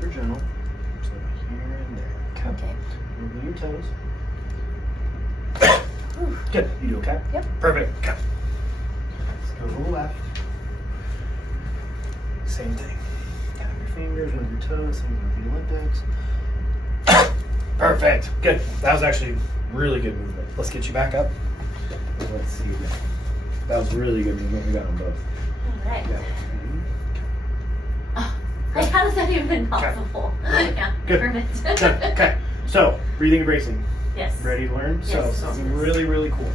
super gentle. So here and there. Okay. Moving your toes. Good. You do okay? Yep. Perfect. Okay. Let's go to the left. Same thing. Tap your fingers, move your toes, same with the Olympics. Perfect. Good. That was actually really good movement. Let's get you back up. Let's see. That was really good movement. We got them both. All right. Yeah. Oh, like, how does that even possible? Yeah. Good. Perfect. Good. Okay. So, breathing and bracing. Yes. Ready to learn? So, Yes. something really, really cool.